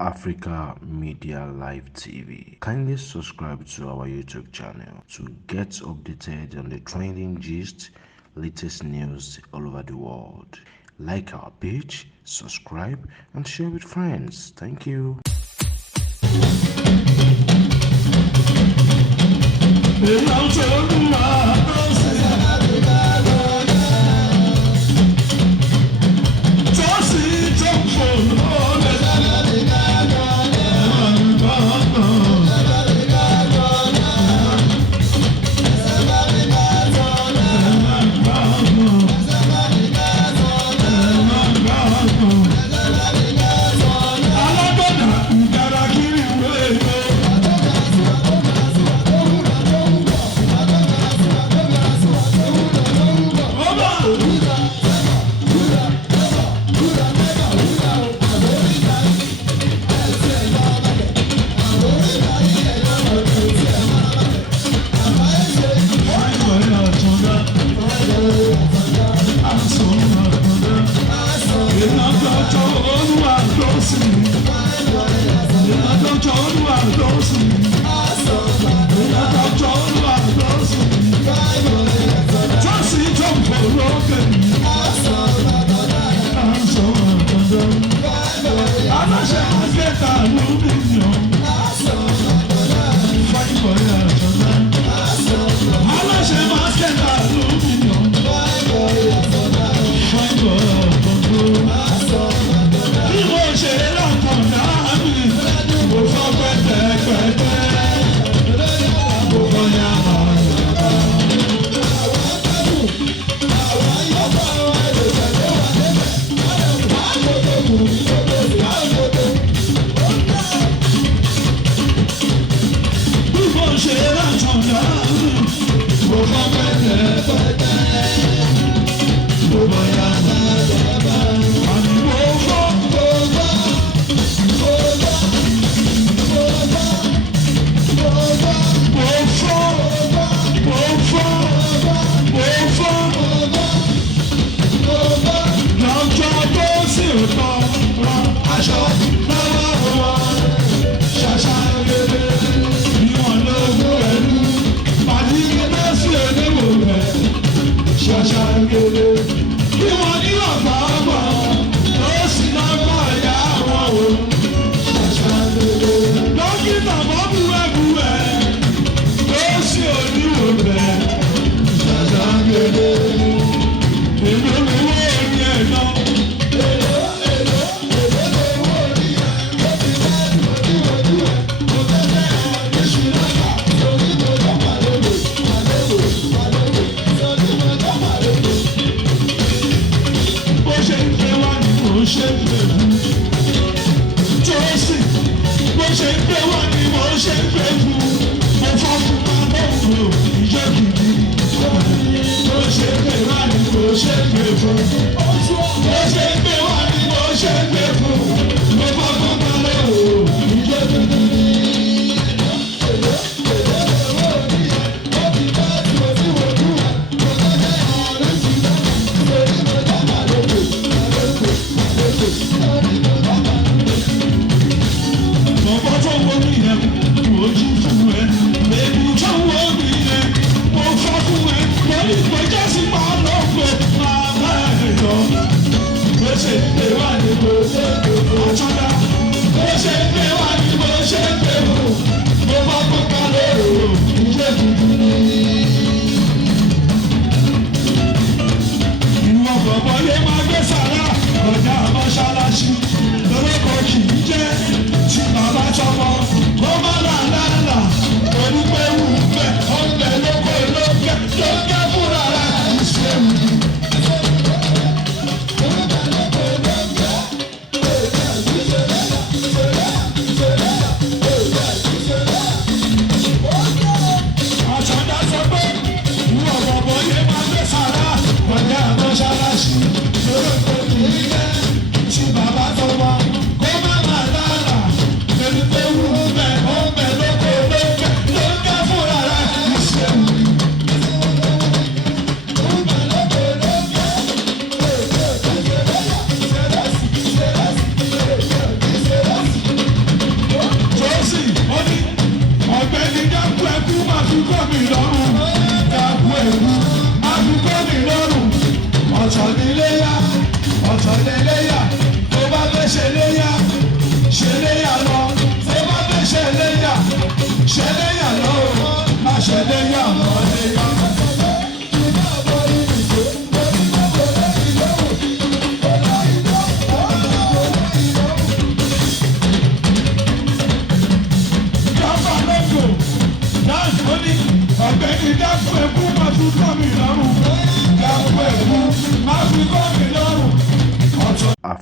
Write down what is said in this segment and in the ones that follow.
Africa Media Live TV. Kindly subscribe to our YouTube channel to get updated on the trending gist, latest news all over the world. Like our page, subscribe, and share with friends. Thank you.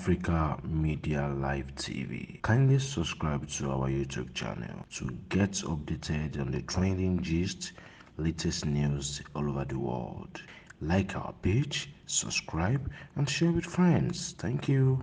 Africa Media Live TV. Kindly subscribe to our YouTube channel to get updated on the trending gist, latest news all over the world. Like our page, subscribe, and share with friends. Thank you.